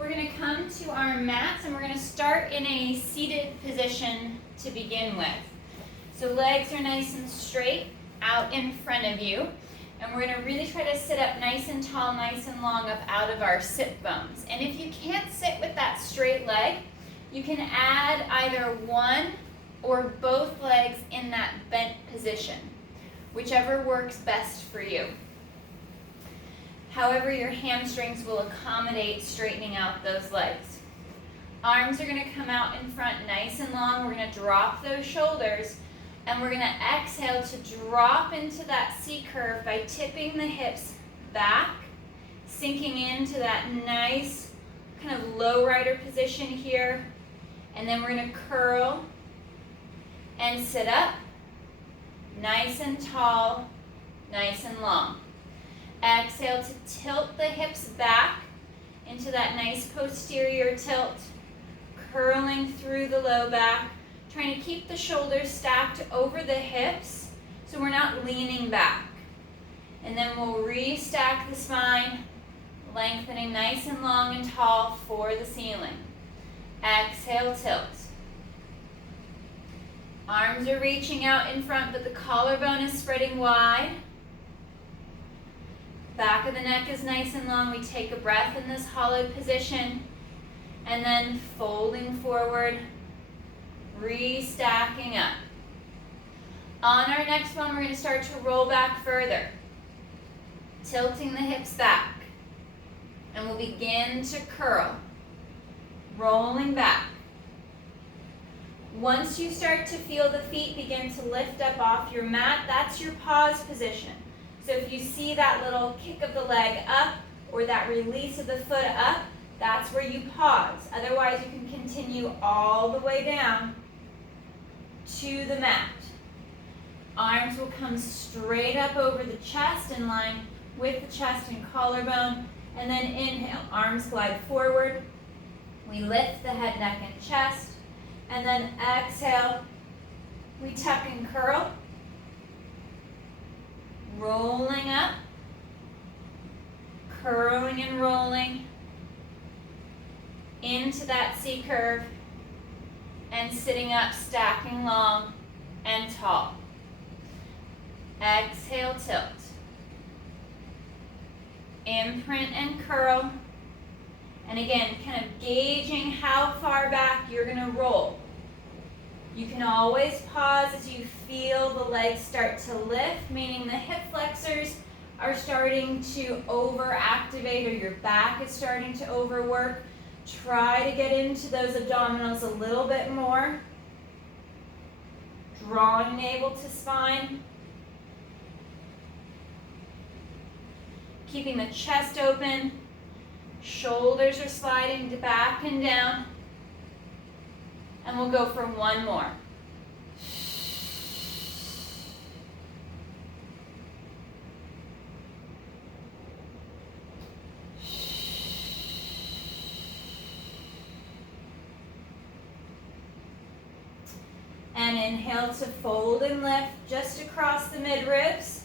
we're going to come to our mats and we're going to start in a seated position to begin with. So legs are nice and straight out in front of you. And we're going to really try to sit up nice and tall, nice and long up out of our sit bones. And if you can't sit with that straight leg, you can add either one or both legs in that bent position, whichever works best for you. However, your hamstrings will accommodate straightening out those legs. Arms are going to come out in front nice and long. We're going to drop those shoulders. And we're going to exhale to drop into that C curve by tipping the hips back, sinking into that nice kind of low rider position here. And then we're going to curl and sit up, nice and tall, nice and long. Exhale to tilt the hips back into that nice posterior tilt, curling through the low back. Trying to keep the shoulders stacked over the hips so we're not leaning back. And then we'll restack the spine, lengthening nice and long and tall for the ceiling. Exhale, tilt. Arms are reaching out in front, but the collarbone is spreading wide. Back of the neck is nice and long. We take a breath in this hollowed position, and then folding forward, restacking up. On our next one, we're going to start to roll back further, tilting the hips back. And we'll begin to curl, rolling back. Once you start to feel the feet begin to lift up off your mat, that's your pause position. So if you see that little kick of the leg up or that release of the foot up, that's where you pause. Otherwise, you can continue all the way down to the mat. Arms will come straight up over the chest in line with the chest and collarbone. And then inhale, arms glide forward. We lift the head, neck, and chest. And then exhale, we tuck and curl. Rolling up. Curling and rolling into that C curve. And sitting up, stacking long and tall. Exhale, tilt. Imprint and curl. And again, kind of gauging how far back you're going to roll. You can always pause as you feel the legs start to lift, meaning the hip flexors are starting to overactivate or your back is starting to overwork. Try to get into those abdominals a little bit more. Drawing navel to spine. Keeping the chest open. Shoulders are sliding back and down. And we'll go for one more. And inhale to fold and lift just across the midribs.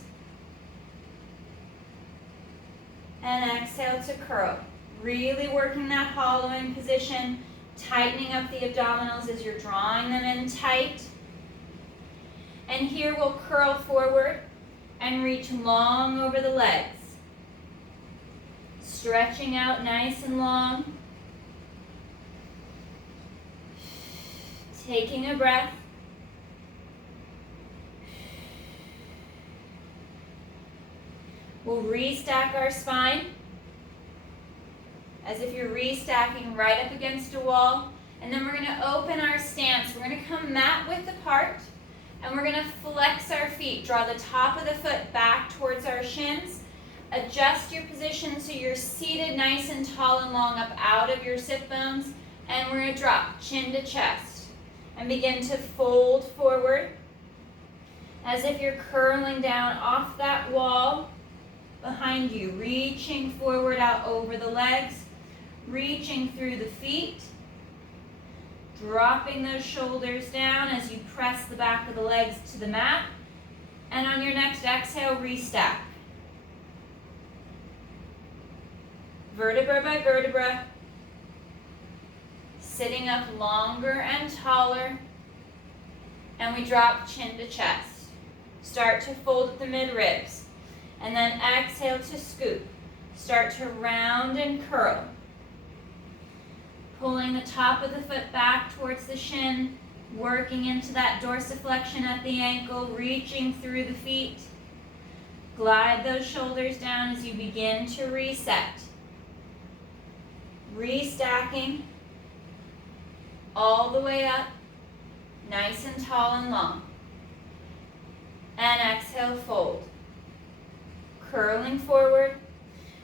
And exhale to curl. Really working that hollowing position, tightening up the abdominals as you're drawing them in tight. And here we'll curl forward and reach long over the legs. Stretching out nice and long. Taking a breath. We'll restack our spine as if you're restacking right up against a wall. And then we're going to open our stance. We're going to come mat width apart. And we're going to flex our feet. Draw the top of the foot back towards our shins. Adjust your position so you're seated nice and tall and long up out of your sit bones. And we're going to drop chin to chest. And begin to fold forward as if you're curling down off that wall behind you, reaching forward out over the legs, reaching through the feet, dropping those shoulders down as you press the back of the legs to the mat, and on your next exhale, restack. Vertebra by vertebra, Sitting up longer and taller. And we drop chin to chest. Start to fold at the mid-ribs. And then exhale to scoop. Start to round and curl. Pulling the top of the foot back towards the shin. Working into that dorsiflexion at the ankle. Reaching through the feet. Glide those shoulders down as you begin to reset. Restacking. All the way up. Nice and tall and long. And exhale, fold. Curling forward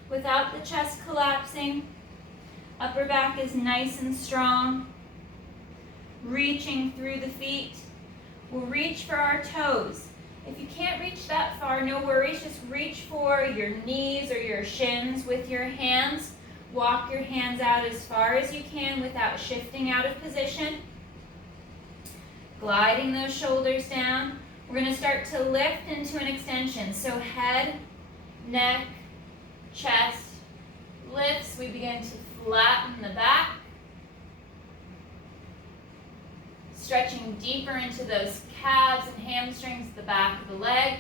without the chest collapsing. Upper back is nice and strong. Reaching through the feet. We'll reach for our toes. If you can't reach that far, no worries. Just reach for your knees or your shins with your hands. Walk your hands out as far as you can without shifting out of position. Gliding those shoulders down. We're going to start to lift into an extension. So head, neck, chest, lifts. We begin to flatten the back. Stretching deeper into those calves and hamstrings at the back of the leg.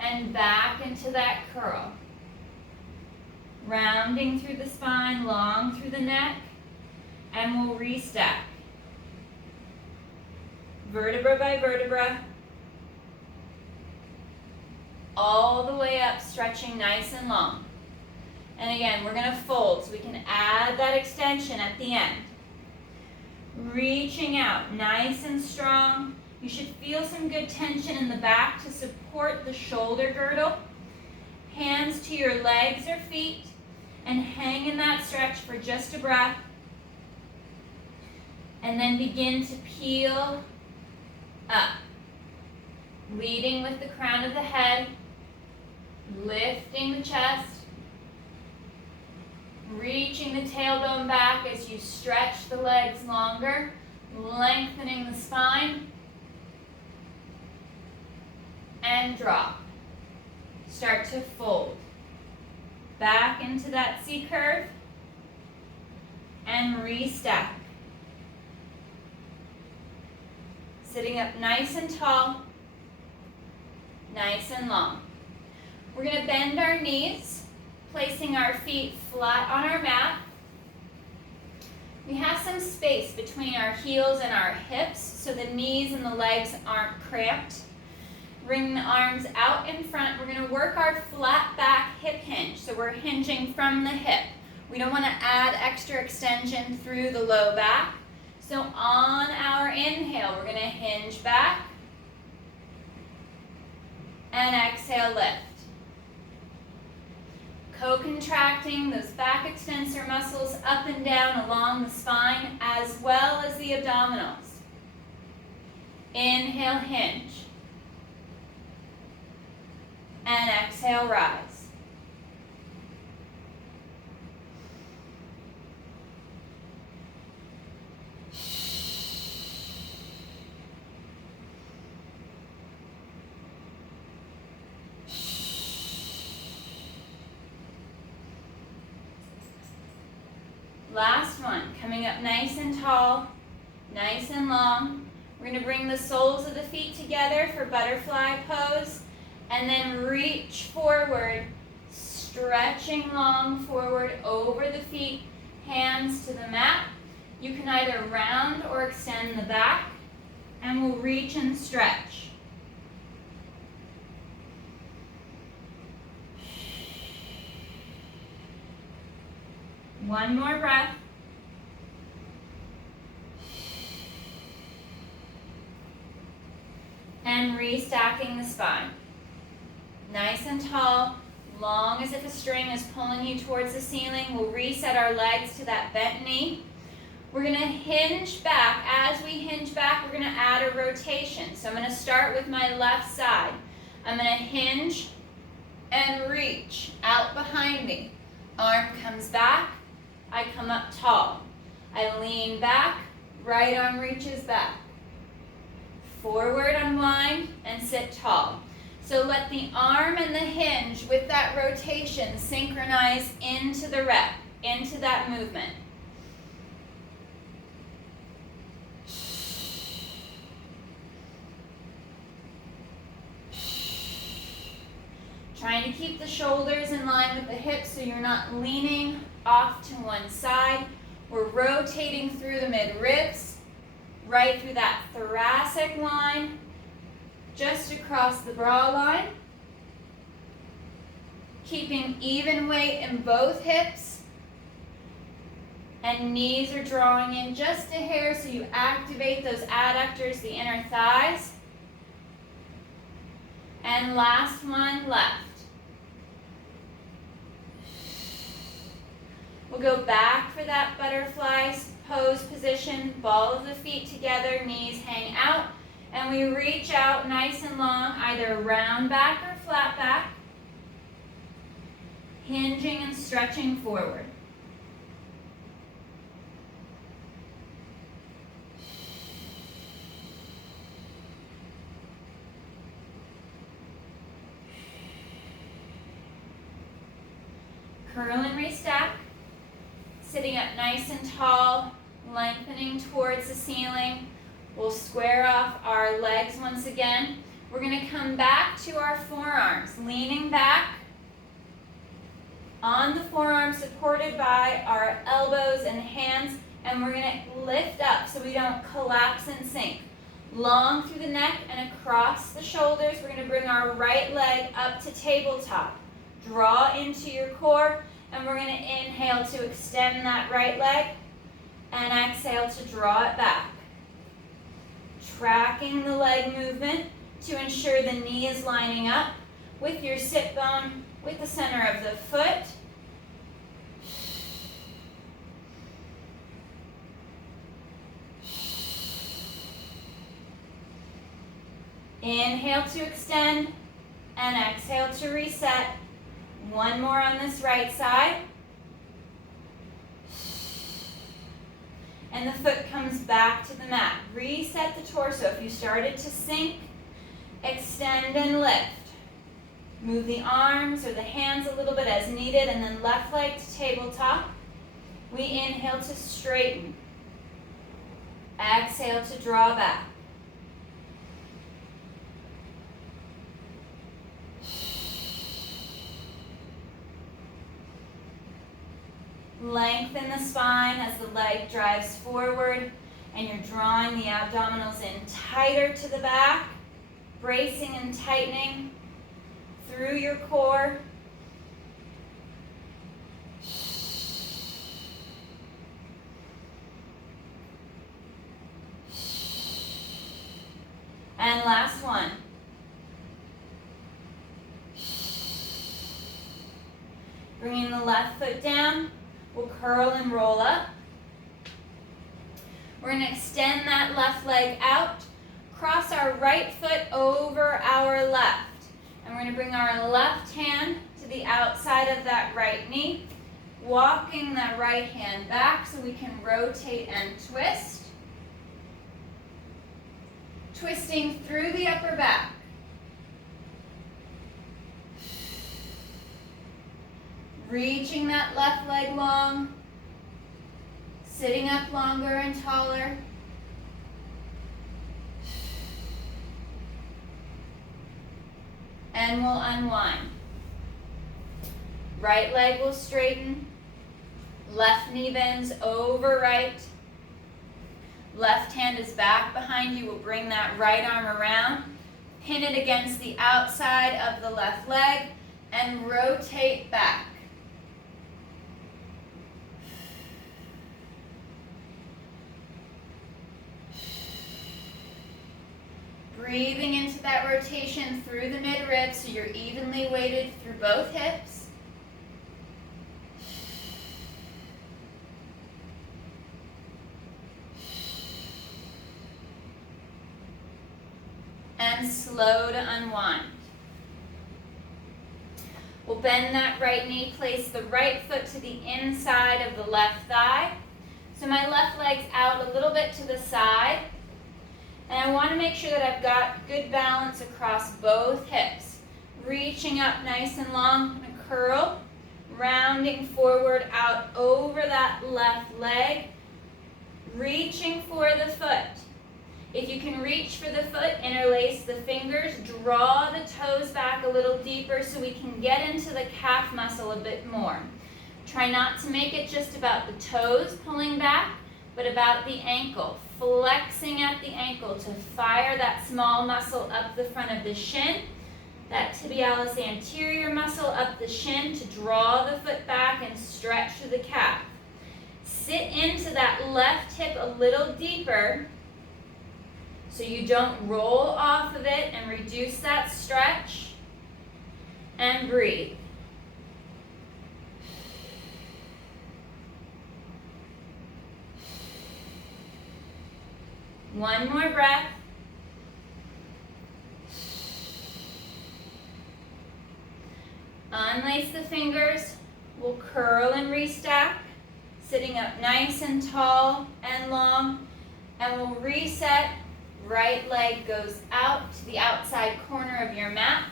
And back into that curl. Rounding through the spine, long through the neck. And we'll restack. Vertebra by vertebra. All the way up, stretching nice and long. And again, we're going to fold so we can add that extension at the end. Reaching out, nice and strong. You should feel some good tension in the back to support the shoulder girdle. Hands to your legs or feet and hang in that stretch for just a breath. And then begin to peel up. Leading with the crown of the head. Lifting the chest. Reaching the tailbone back as you stretch the legs longer, lengthening the spine, and drop. Start to fold. Back into that C curve, and restack. Sitting up nice and tall, nice and long. We're going to bend our knees. Placing our feet flat on our mat. We have some space between our heels and our hips so the knees and the legs aren't cramped. Bring the arms out in front. We're going to work our flat back hip hinge. So we're hinging from the hip. We don't want to add extra extension through the low back. So on our inhale, we're going to hinge back. And exhale, lift. Co-contracting those back extensor muscles up and down along the spine as well as the abdominals. Inhale, hinge. And exhale, rise. Last one, coming up nice and tall, nice and long. We're going to bring the soles of the feet together for butterfly pose, and then reach forward, stretching long forward over the feet, hands to the mat. You can either round or extend the back, and we'll reach and stretch. One more breath. And restacking the spine. Nice and tall, long as if a string is pulling you towards the ceiling. We'll reset our legs to that bent knee. We're going to hinge back. As we hinge back, we're going to add a rotation. So I'm going to start with my left side. I'm going to hinge and reach out behind me. Arm comes back. I come up tall. I lean back, right arm reaches back. Forward, unwind, and sit tall. So let the arm and the hinge with that rotation synchronize into the rep, into that movement. the shoulders in line with the hips so you're not leaning off to one side. We're rotating through the mid-ribs, right through that thoracic line, just across the bra line. Keeping even weight in both hips. And knees are drawing in just a hair so you activate those adductors, the inner thighs. And last one, left. We'll go back for that butterfly pose position, ball of the feet together, knees hang out, and we reach out nice and long, either round back or flat back, hinging and stretching forward. Curl and restack. Sitting up nice and tall, lengthening towards the ceiling. We'll square off our legs once again. We're going to come back to our forearms, leaning back on the forearms, supported by our elbows and hands, and we're going to lift up so we don't collapse and sink. Long through the neck and across the shoulders. We're going to bring our right leg up to tabletop. Draw into your core, and we're going to inhale to extend that right leg, and exhale to draw it back. Tracking the leg movement to ensure the knee is lining up with your sit bone, with the center of the foot. Inhale to extend, and exhale to reset. One more on this right side. And the foot comes back to the mat. Reset the torso. If you started to sink, extend and lift. Move the arms or the hands a little bit as needed, and then left leg to tabletop. We inhale to straighten. Exhale to draw back. Lengthen the spine as the leg drives forward, and you're drawing the abdominals in tighter to the back, bracing and tightening through your core. And last one. Bringing the left foot down. We'll curl and roll up. We're going to extend that left leg out, cross our right foot over our left. And we're going to bring our left hand to the outside of that right knee, walking that right hand back so we can rotate and twist. Twisting through the upper back. Reaching that left leg long, sitting up longer and taller. And we'll unwind. Right leg will straighten, left knee bends over right. Left hand is back behind you. We'll bring that right arm around, pin it against the outside of the left leg, and rotate back. Breathing into that rotation through the mid-ribs so you're evenly weighted through both hips. And slow to unwind. We'll bend that right knee, place the right foot to the inside of the left thigh. So my left leg's out a little bit to the side. And I want to make sure that I've got good balance across both hips. Reaching up nice and long, and curl, rounding forward out over that left leg, reaching for the foot. If you can reach for the foot, interlace the fingers, draw the toes back a little deeper so we can get into the calf muscle a bit more. Try not to make it just about the toes pulling back, but about the ankle, flexing at the ankle to fire that small muscle up the front of the shin, that tibialis anterior muscle up the shin to draw the foot back and stretch to the calf. Sit into that left hip a little deeper so you don't roll off of it, and reduce that stretch, and breathe. One more breath. Unlace the fingers. We'll curl and restack, sitting up nice and tall and long, and we'll reset. Right leg goes out to the outside corner of your mat.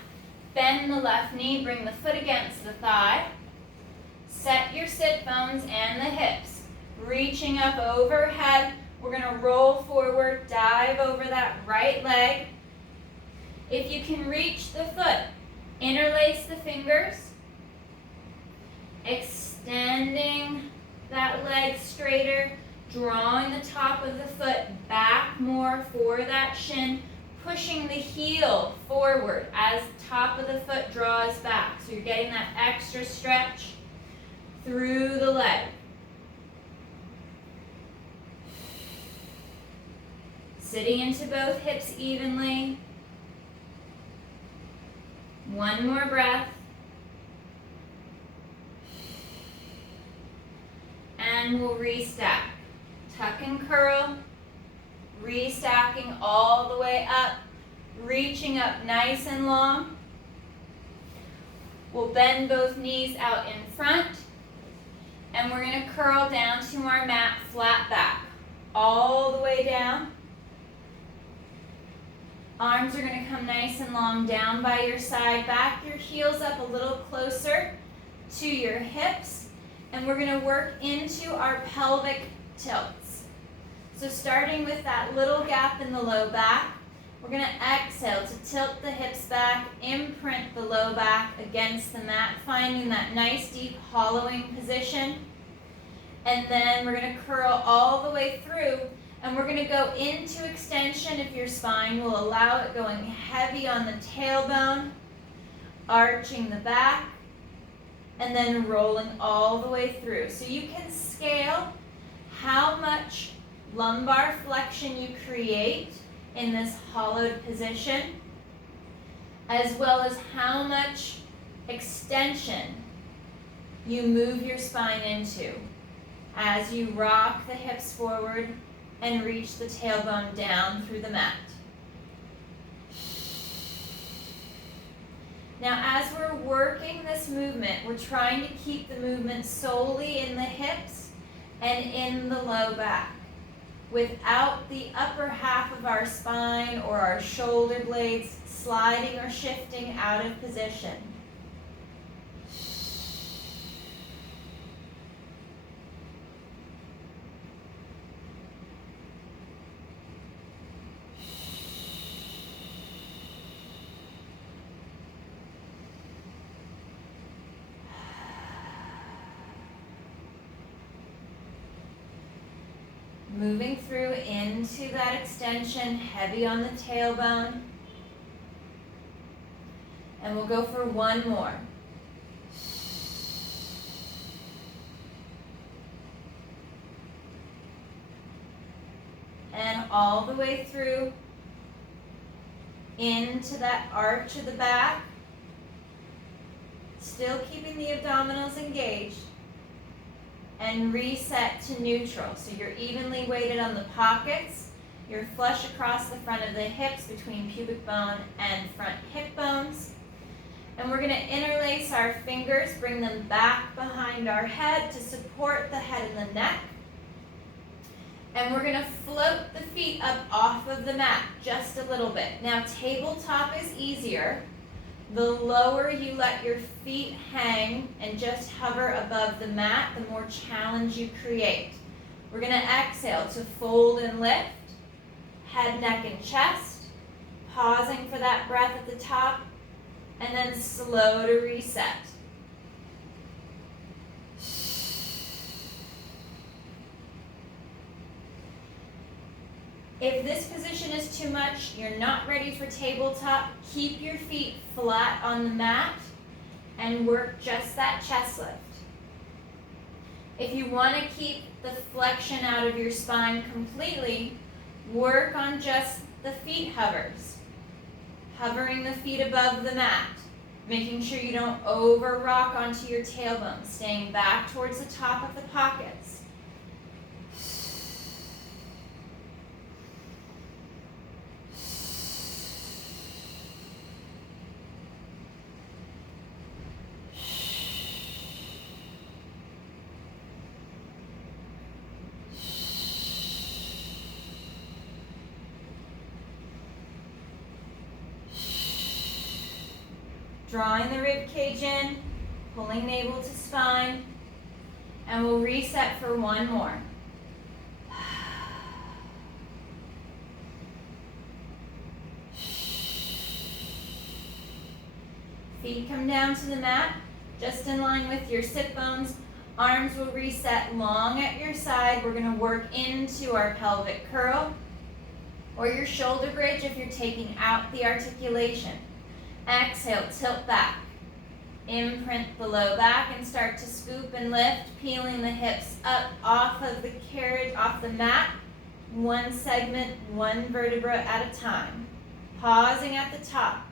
Bend the left knee, bring the foot against the thigh. Set your sit bones and the hips. Reaching up overhead, we're gonna roll forward, dive over that right leg. If you can reach the foot, interlace the fingers, extending that leg straighter, drawing the top of the foot back more for that shin, pushing the heel forward as top of the foot draws back. So you're getting that extra stretch through the leg. Sitting into both hips evenly. One more breath. And we'll restack. Tuck and curl, restacking all the way up, reaching up nice and long. We'll bend both knees out in front, and we're going to curl down to our mat, flat back, all the way down. Arms are going to come nice and long down by your side, back your heels up a little closer to your hips, and we're going to work into our pelvic tilts. So starting with that little gap in the low back, we're going to exhale to tilt the hips back, imprint the low back against the mat, finding that nice deep hollowing position. And then we're going to curl all the way through, and we're going to go into extension if your spine will allow it, going heavy on the tailbone, arching the back, and then rolling all the way through. So you can scale how much lumbar flexion you create in this hollowed position, as well as how much extension you move your spine into as you rock the hips forward and reach the tailbone down through the mat. Now, as we're working this movement, we're trying to keep the movement solely in the hips and in the low back, without the upper half of our spine or our shoulder blades sliding or shifting out of position. Moving through into that extension, heavy on the tailbone. And we'll go for one more. And all the way through into that arch of the back. Still keeping the abdominals engaged. And reset to neutral. So you're evenly weighted on the pockets. You're flush across the front of the hips between pubic bone and front hip bones. And we're going to interlace our fingers, bring them back behind our head to support the head and the neck. And we're going to float the feet up off of the mat just a little bit. Now, tabletop is easier. The lower you let your feet hang and just hover above the mat, the more challenge you create. We're going to exhale to fold and lift, head, neck, and chest. Pausing for that breath at the top, and then slow to reset. If this position is too much, you're not ready for tabletop, keep your feet flat on the mat and work just that chest lift. If you want to keep the flexion out of your spine completely, work on just the feet hovers. Hovering the feet above the mat, making sure you don't over rock onto your tailbone, staying back towards the top of the pockets. Drawing the rib cage in, pulling navel to spine, and we'll reset for one more. Feet come down to the mat, just in line with your sit bones. Arms will reset long at your side. We're going to work into our pelvic curl or your shoulder bridge if you're taking out the articulation. Exhale, tilt back. Imprint the low back and start to scoop and lift, peeling the hips up off of the carriage, off the mat. One segment, one vertebra at a time. Pausing at the top.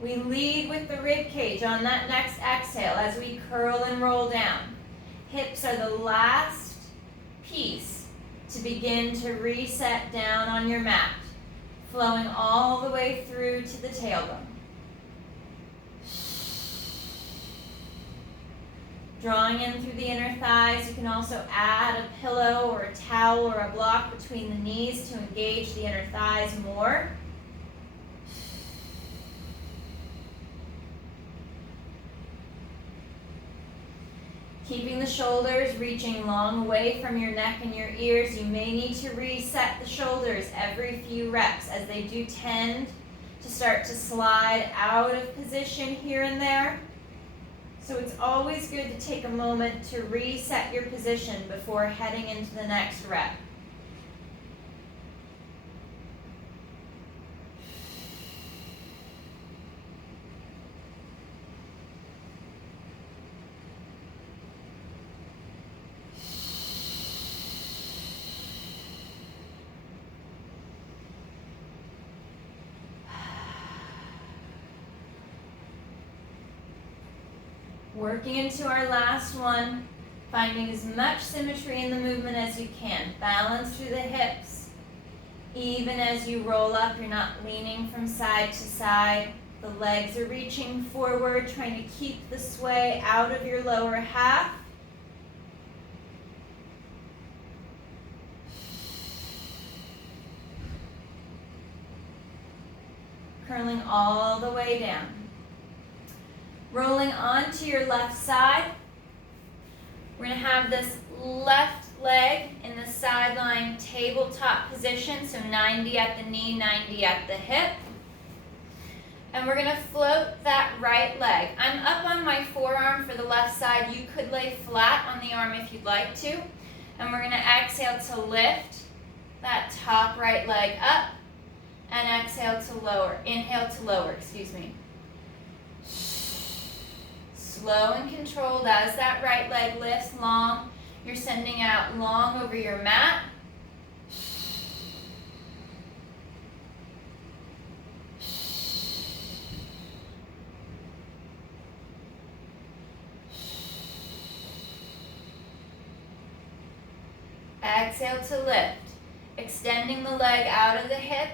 We lead with the rib cage on that next exhale as we curl and roll down. Hips are the last piece to begin to reset down on your mat, flowing all the way through to the tailbone. Drawing in through the inner thighs. You can also add a pillow or a towel or a block between the knees to engage the inner thighs more. Keeping the shoulders reaching long away from your neck and your ears. You may need to reset the shoulders every few reps as they do tend to start to slide out of position here and there. So it's always good to take a moment to reset your position before heading into the next rep. Working into our last one, finding as much symmetry in the movement as you can. Balance through the hips. Even as you roll up, you're not leaning from side to side. The legs are reaching forward, trying to keep the sway out of your lower half. Curling all the way down. Rolling onto your left side. We're going to have this left leg in the sideline tabletop position, so 90 at the knee, 90 at the hip. And we're going to float that right leg. I'm up on my forearm for the left side. You could lay flat on the arm if you'd like to. And we're going to exhale to lift that top right leg up and exhale to lower. Inhale to lower, excuse me. Slow and controlled as that right leg lifts long. You're sending out long over your mat. Exhale to lift. Extending the leg out of the hip.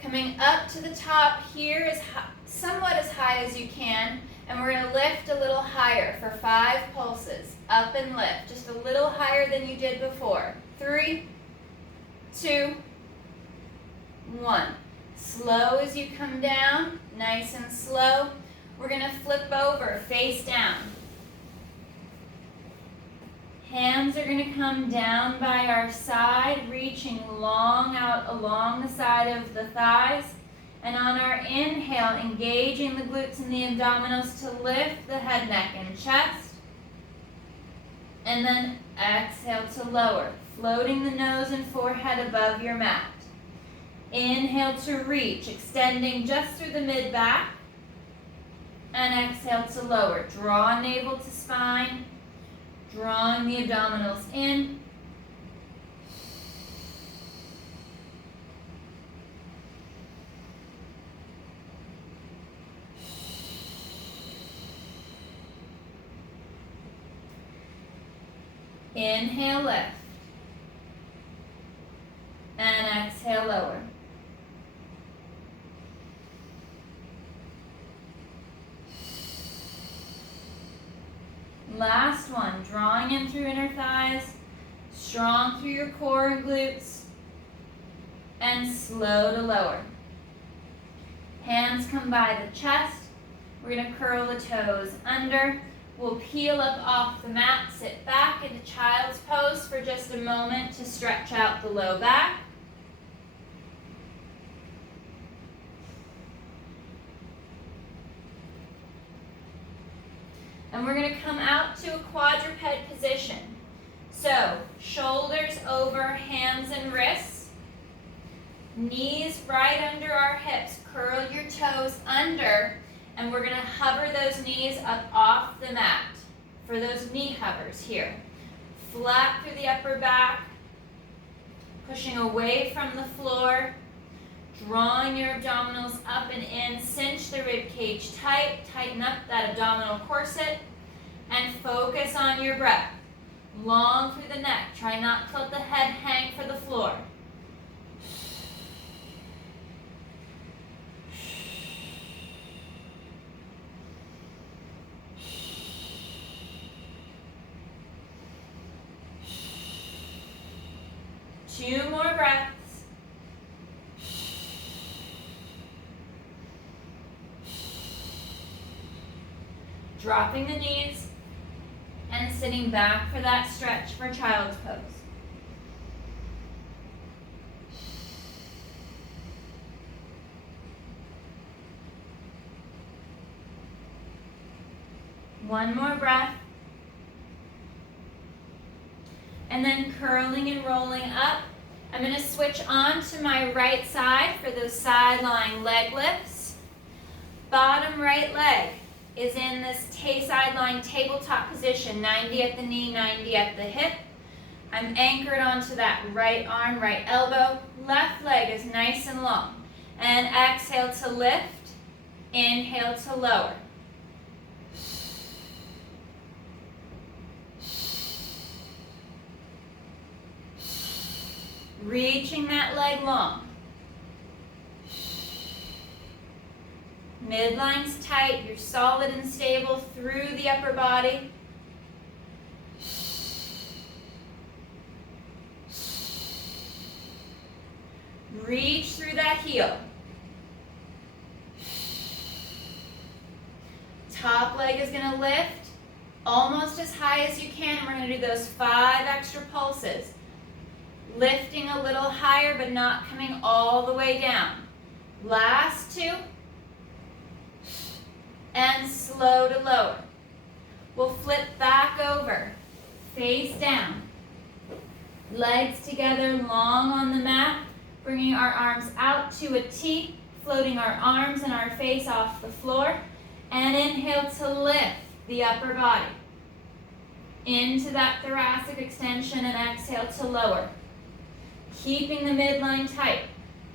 Coming up to the top here is somewhat as high as you can, and we're going to lift a little higher for 5 pulses. Up and lift, just a little higher than you did before. 3, 2, 1. Slow as you come down, nice and slow. We're going to flip over, face down. Hands are going to come down by our side, reaching long out along the side of the thighs. And on our inhale, engaging the glutes and the abdominals to lift the head, neck, and chest. And then exhale to lower, floating the nose and forehead above your mat. Inhale to reach, extending just through the mid-back. And exhale to lower. Draw navel to spine, drawing the abdominals in. Inhale, lift. And exhale, lower. Last one, drawing in through inner thighs, strong through your core and glutes, and slow to lower. Hands come by the chest. We're going to curl the toes under. We'll peel up off the mat, sit back into child's pose for just a moment to stretch out the low back. And we're going to come out to a quadruped position. So, shoulders over hands and wrists. Knees right under our hips. Curl your toes under. And we're going to hover those knees up off the mat for those knee hovers here. Flat through the upper back. Pushing away from the floor. Drawing your abdominals up and in. Cinch the rib cage tight. Tighten up that abdominal corset. And focus on your breath. Long through the neck. Try not to let the head hang for the floor. Two more breaths. Dropping the knees and sitting back for that stretch for child's pose. One more breath. And then curling and rolling up. I'm going to switch on to my right side for those side lying leg lifts. Bottom right leg is in this side lying tabletop position, 90 at the knee, 90 at the hip. I'm anchored onto that right arm, right elbow. Left leg is nice and long. And exhale to lift, inhale to lower. Reaching that leg long. Midline's tight, you're solid and stable through the upper body. Reach through that heel. Top leg is going to lift almost as high as you can. And we're going to do those 5 extra pulses. Lifting a little higher but not coming all the way down. Last 2. And slow to lower. We'll flip back over, face down. Legs together, long on the mat, bringing our arms out to a T, floating our arms and our face off the floor. And inhale to lift the upper body into that thoracic extension and exhale to lower. Keeping the midline tight,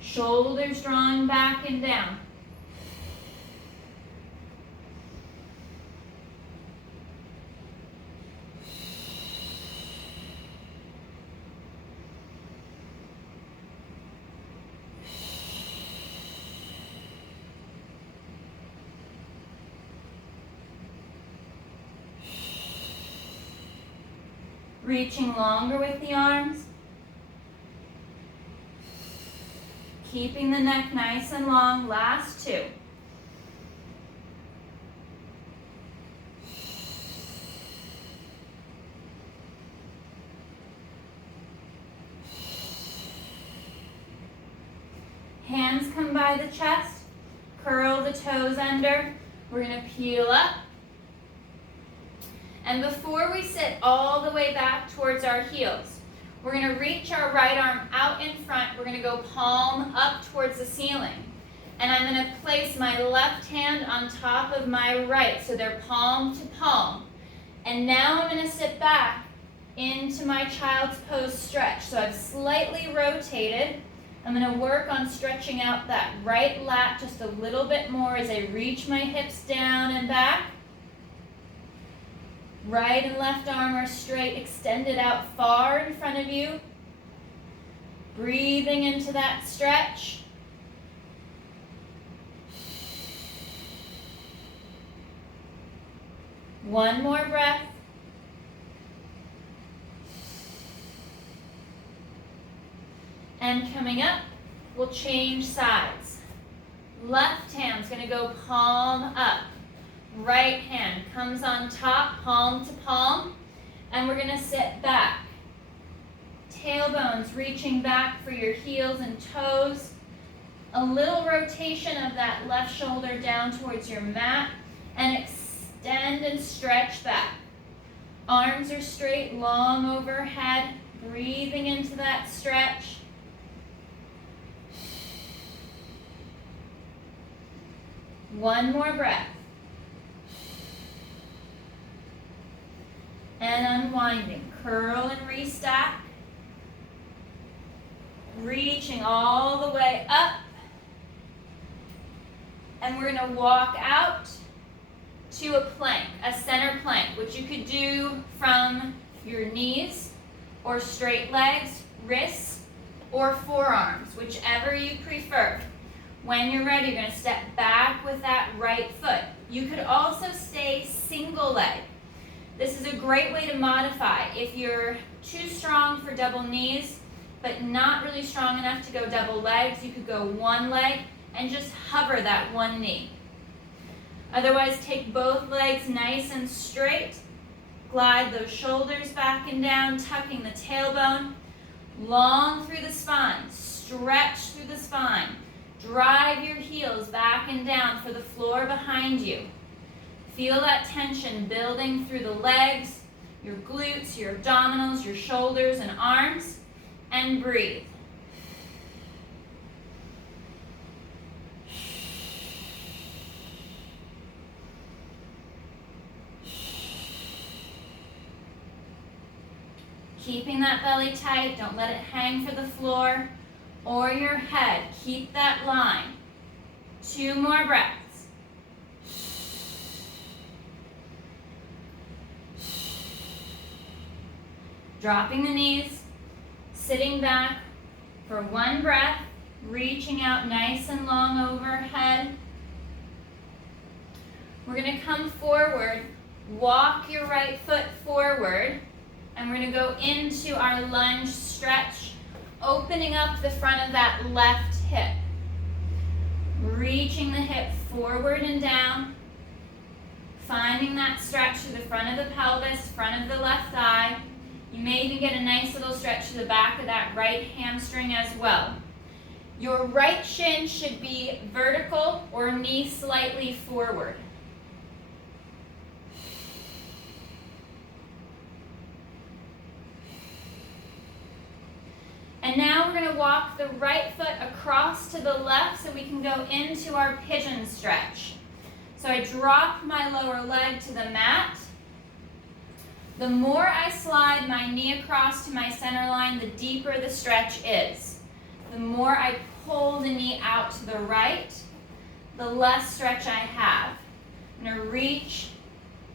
shoulders drawn back and down. Reaching longer with the arms. Keeping the neck nice and long. Last 2. come by the chest. Curl the toes under. We're going to peel up. And before we sit all the way back towards our heels, we're going to reach our right arm out in front. We're going to go palm up towards the ceiling. And I'm going to place my left hand on top of my right, so they're palm to palm. And now I'm going to sit back into my child's pose stretch. So I've slightly rotated. I'm going to work on stretching out that right lat just a little bit more as I reach my hips down and back. Right and left arm are straight, extended out far in front of you. Breathing into that stretch. One more breath. And coming up, we'll change sides. Left hand's going to go palm up. Right hand comes on top, palm to palm. And we're going to sit back. Tailbones reaching back for your heels and toes. A little rotation of that left shoulder down towards your mat. And extend and stretch back. Arms are straight, long overhead. Breathing into that stretch. One more breath. And unwinding. Curl and restack. Reaching all the way up. And we're going to walk out to a plank, a center plank, which you could do from your knees or straight legs, wrists, or forearms, whichever you prefer. When you're ready, you're going to step back with that right foot. You could also stay single leg. This is a great way to modify. If you're too strong for double knees, but not really strong enough to go double legs, you could go one leg and just hover that one knee. Otherwise, take both legs nice and straight. Glide those shoulders back and down, tucking the tailbone. Long through the spine. Stretch through the spine. Drive your heels back and down for the floor behind you. Feel that tension building through the legs, your glutes, your abdominals, your shoulders and arms, and breathe. Keeping that belly tight, don't let it hang for the floor or your head. Keep that line. 2 more breaths. Dropping the knees, sitting back for 1 breath, reaching out nice and long overhead. We're going to come forward, walk your right foot forward, and we're going to go into our lunge stretch, opening up the front of that left hip. Reaching the hip forward and down, finding that stretch to the front of the pelvis, front of the left thigh. You may even get a nice little stretch to the back of that right hamstring as well. Your right shin should be vertical or knee slightly forward. And now we're going to walk the right foot across to the left so we can go into our pigeon stretch. So I drop my lower leg to the mat. The more I slide my knee across to my center line, the deeper the stretch is. The more I pull the knee out to the right, the less stretch I have. I'm going to reach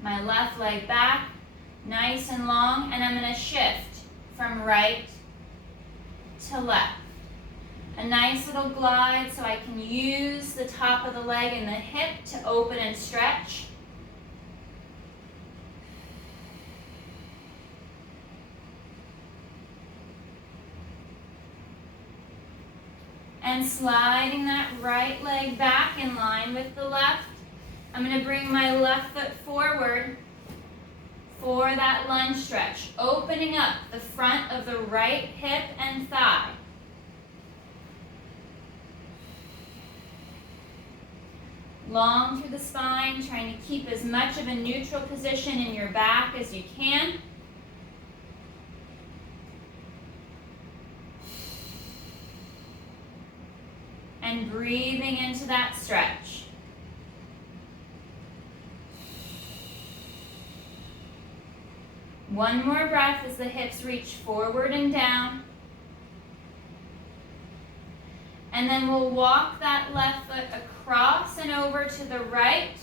my left leg back, nice and long, and I'm going to shift from right to left. A nice little glide so I can use the top of the leg and the hip to open and stretch. And sliding that right leg back in line with the left. I'm going to bring my left foot forward for that lunge stretch, opening up the front of the right hip and thigh. long through the spine, trying to keep as much of a neutral position in your back as you can. And breathing into that stretch. One more breath as the hips reach forward and down. And then we'll walk that left foot across and over to the right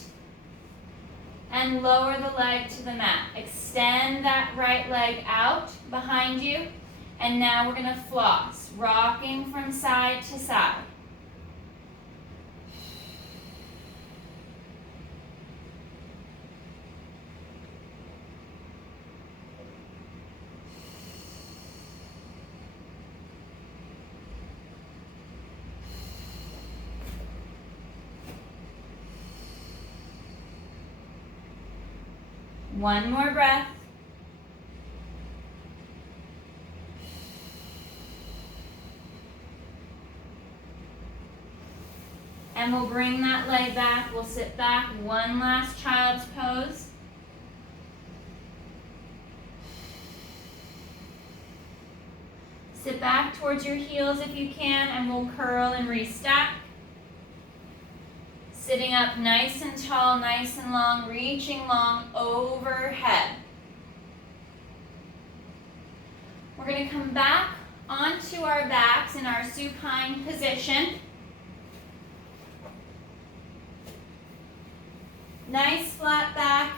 and lower the leg to the mat. Extend that right leg out behind you. And now we're going to floss, rocking from side to side. One more breath. And we'll bring that leg back. We'll sit back. One last child's pose. Sit back towards your heels if you can, and we'll curl and restack. Sitting up nice and tall, nice and long, reaching long overhead. We're going to come back onto our backs in our supine position. Nice flat back.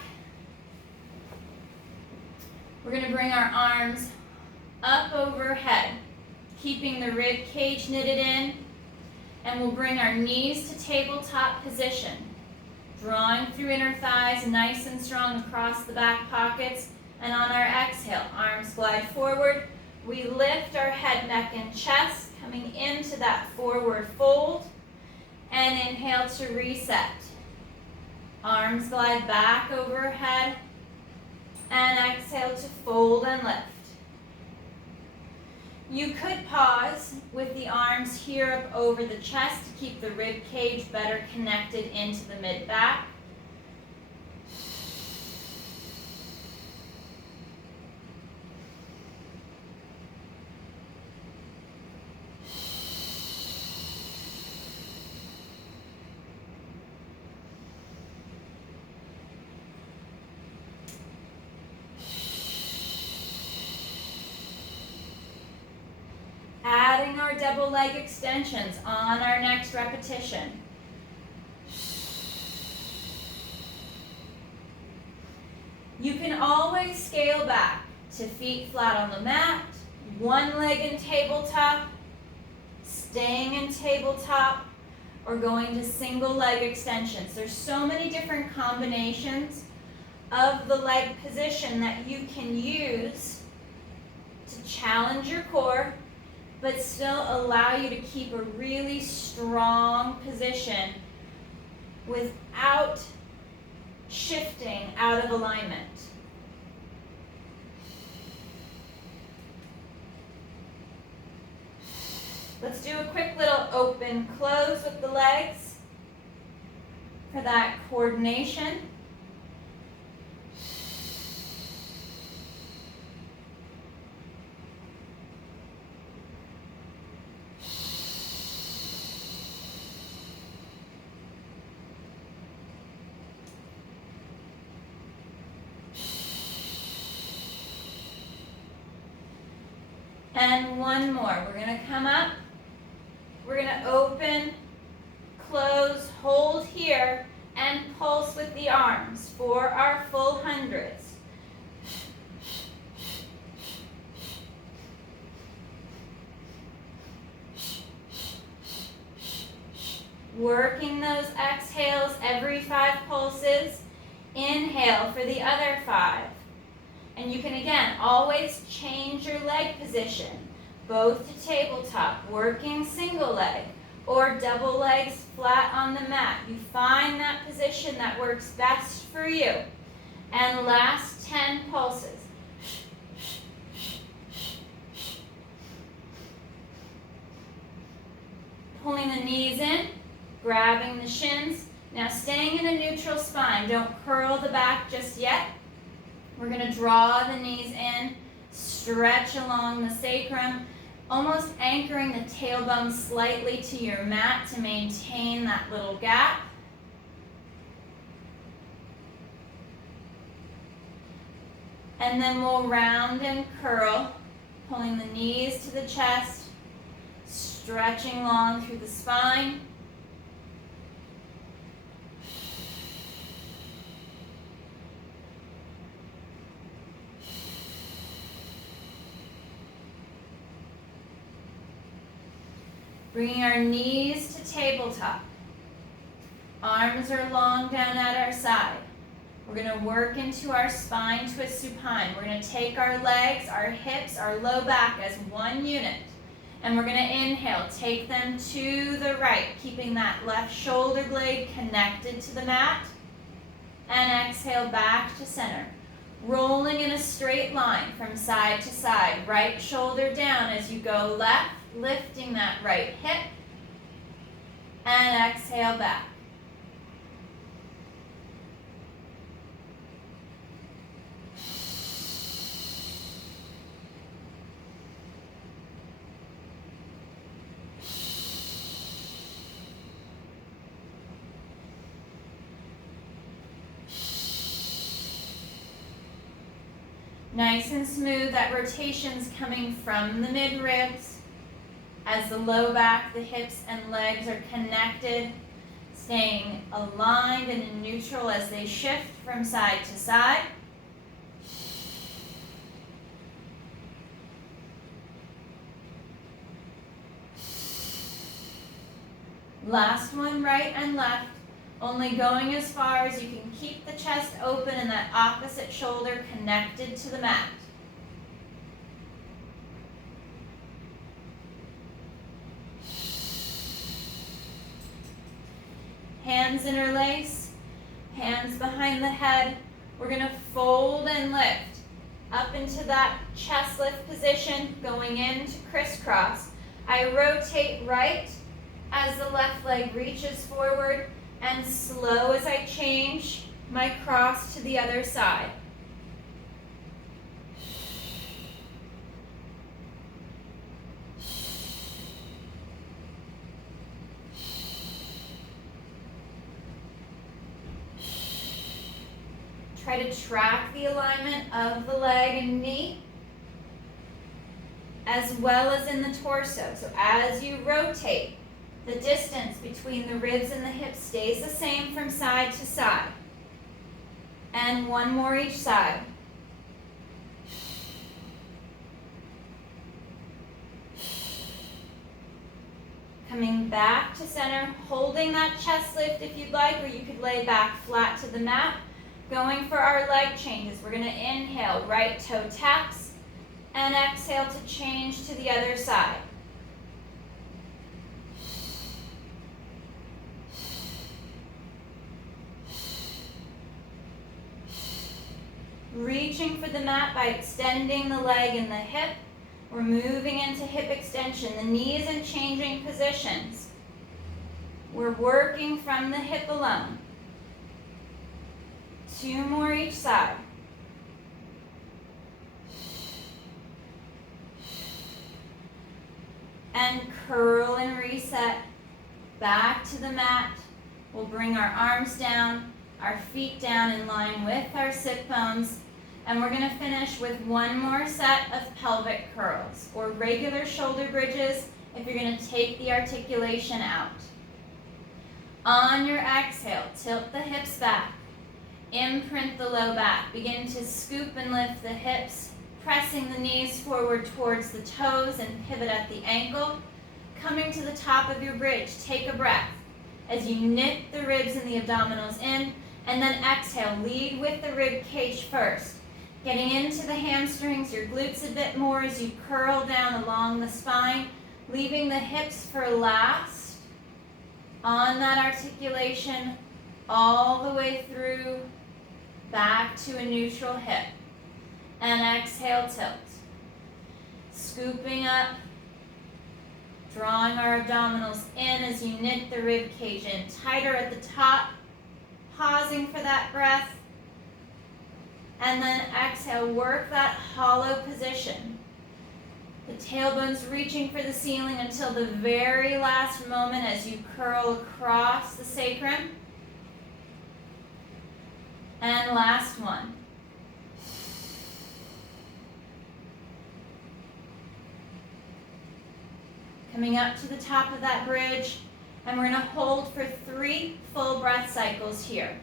We're going to bring our arms up overhead, keeping the rib cage knitted in. And we'll bring our knees to tabletop position, drawing through inner thighs nice and strong across the back pockets. And on our exhale, arms glide forward. We lift our head, neck, and chest, coming into that forward fold. And inhale to reset. Arms glide back overhead. And exhale to fold and lift. You could pause with the arms here up over the chest to keep the rib cage better connected into the mid-back. Adding our double leg extensions on our next repetition. You can always scale back to feet flat on the mat, one leg in tabletop, staying in tabletop, or going to single leg extensions. There's so many different combinations of the leg position that you can use to challenge your core, but still allow you to keep a really strong position without shifting out of alignment. Let's do a quick little open close with the legs for that coordination. And one more. We're going to come up. We're going to open, close, hold here, and pulse with the arms for our full hundreds. Working those exhales every 5 pulses. Inhale for the other 5. And you can, again, always change your leg position, both to tabletop, working single leg, or double legs flat on the mat. You find that position that works best for you. And last 10 pulses. Pulling the knees in, grabbing the shins, Now staying in a neutral spine, don't curl the back just yet. We're going to draw the knees in, stretch along the sacrum, almost anchoring the tailbone slightly to your mat to maintain that little gap. And then we'll round and curl, pulling the knees to the chest, stretching long through the spine. Bringing our knees to tabletop. Arms are long down at our side. We're going to work into our spine twist supine. We're going to take our legs, our hips, our low back as one unit. And we're going to inhale, take them to the right, keeping that left shoulder blade connected to the mat. And exhale back to center. Rolling in a straight line from side to side. Right shoulder down as you go left, lifting that right hip. And exhale back. Nice and smooth, that rotation's coming from the mid-ribs as the low back, the hips, and legs are connected, staying aligned and in neutral as they shift from side to side. Last one, right and left. Only going as far as you can keep the chest open and that opposite shoulder connected to the mat. Hands interlace, hands behind the head. We're going to fold and lift up into that chest lift position, going into crisscross. I rotate right as the left leg reaches forward, and slow as I change my cross to the other side. Try to track the alignment of the leg and knee, as well as in the torso. So as you rotate, the distance between the ribs and the hips stays the same from side to side. And one more each side. Coming back to center, holding that chest lift if you'd like, or you could lay back flat to the mat. Going for our leg changes. We're going to inhale, right toe taps, and exhale to change to the other side. Reaching for the mat by extending the leg and the hip. We're moving into hip extension. The knee isn't changing positions. We're working from the hip alone. 2 more each side. And curl and reset back to the mat. We'll bring our arms down, our feet down in line with our sit bones. And we're going to finish with one more set of pelvic curls, or regular shoulder bridges if you're going to take the articulation out. On your exhale, tilt the hips back. Imprint the low back. Begin to scoop and lift the hips, pressing the knees forward towards the toes and pivot at the ankle. Coming to the top of your bridge, take a breath as you knit the ribs and the abdominals in, and then exhale, lead with the rib cage first. Getting into the hamstrings, your glutes a bit more as you curl down along the spine, leaving the hips for last. On that articulation, all the way through, back to a neutral hip. And exhale, tilt. Scooping up, drawing our abdominals in as you knit the rib cage in. Tighter at the top, pausing for that breath. And then exhale, work that hollow position. The tailbone's reaching for the ceiling until the very last moment as you curl across the sacrum. And last one. Coming up to the top of that bridge, and we're going to hold for 3 full breath cycles here.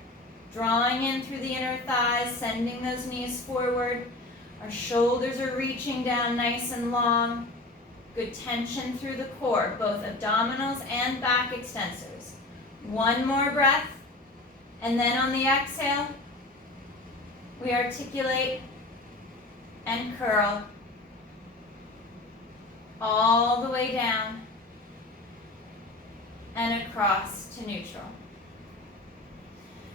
Drawing in through the inner thighs, sending those knees forward. Our shoulders are reaching down nice and long. Good tension through the core, both abdominals and back extensors. One more breath, and then on the exhale, we articulate and curl all the way down and across to neutral.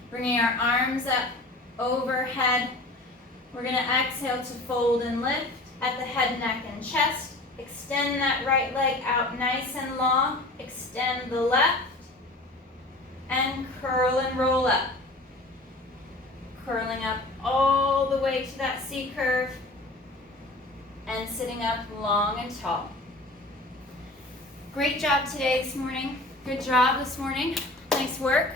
Bringing our arms up overhead. We're going to exhale to fold and lift at the head, neck, and chest. Extend that right leg out nice and long. Extend the left. And curl and roll up. Curling up all the way to that C curve. And sitting up long and tall. Great job today this morning. Good job this morning. Nice work.